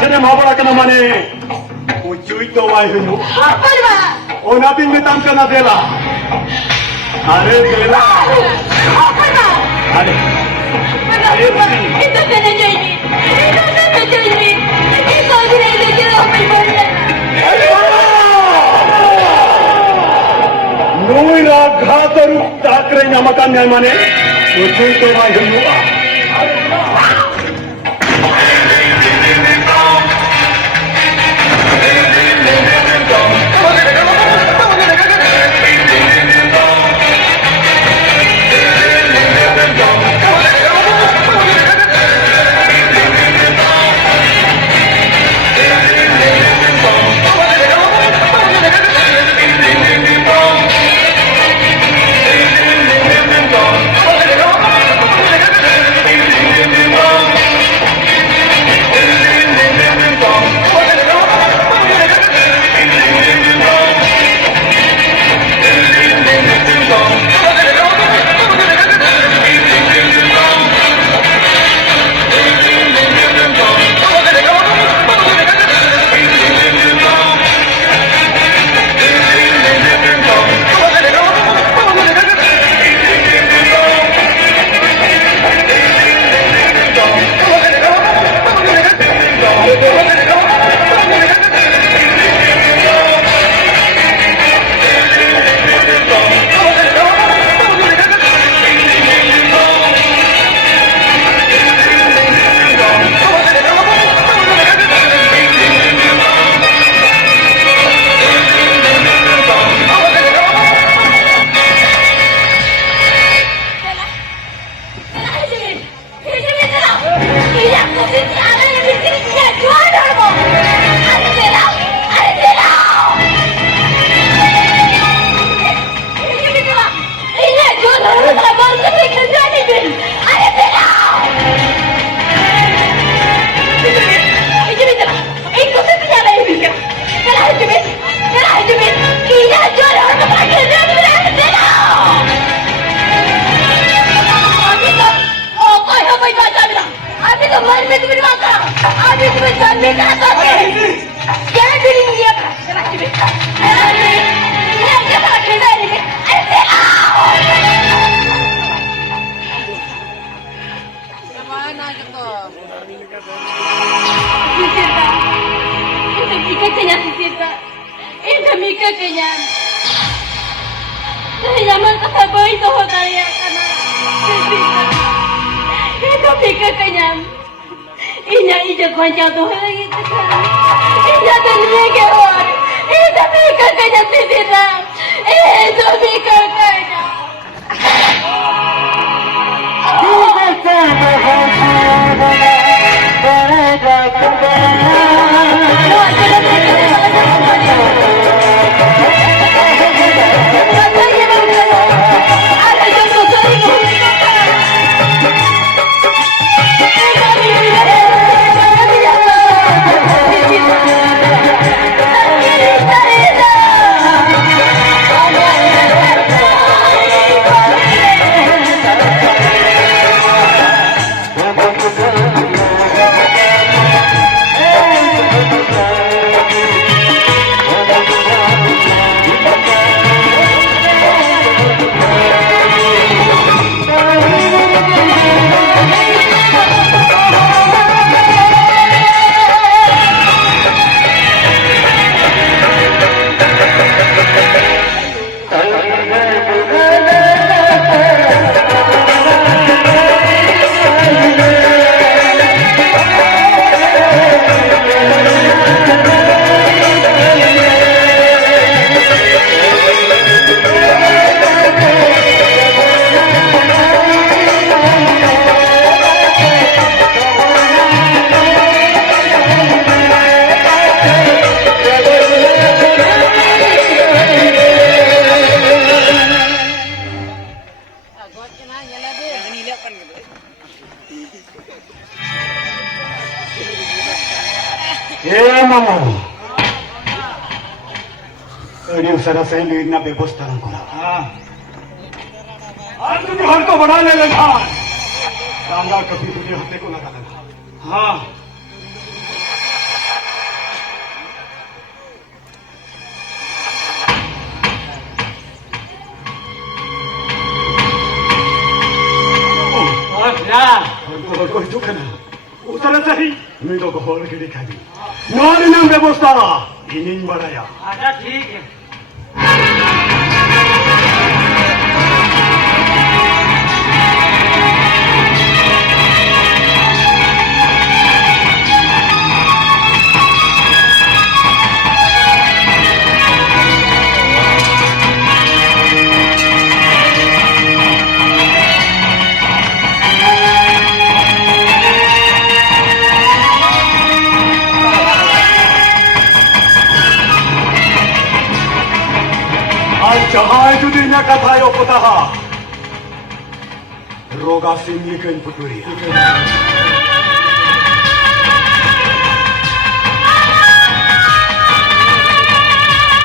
ছেড়ে মহাবরা কেন মানে ওই চৈত ওয়াই হইল ও নাতিন বেতাম কেন দেলা আরে দেলা আরে nuôi ra gha taru takre nyamakan nyai mane ucui to mai hulu a सारा सही लेना व्यवस्था आज तुम घर को बना ले लगा कभी तुझे हत्या को लगा लगा हाँ ᱦᱤᱡᱩᱜ ᱠᱟᱱᱟ ᱩᱥᱟᱹᱨᱟ ᱥᱟᱺᱦᱤᱡ ᱱᱩᱭ ᱫᱚ ᱜᱚᱦᱚᱲ ᱜᱤᱰᱤ ᱠᱟᱫᱮ ᱱᱚᱣᱟ ᱨᱮᱱᱟᱜ ᱵᱮᱵᱚᱥᱛᱷᱟ ᱤᱧᱤᱧ ᱵᱟᱲᱟᱭᱟ अच्छा ठीक है ᱟᱨ ᱡᱟᱦᱟᱸᱭ ᱡᱩᱫᱤ ᱤᱧᱟᱹᱜ ᱠᱟᱛᱷᱟᱭ ᱚᱯᱚᱛᱟᱦᱟ ᱨᱚᱜᱟ ᱥᱤᱢ ᱞᱮᱠᱟᱧ ᱯᱩᱴᱩᱨᱮᱭᱟ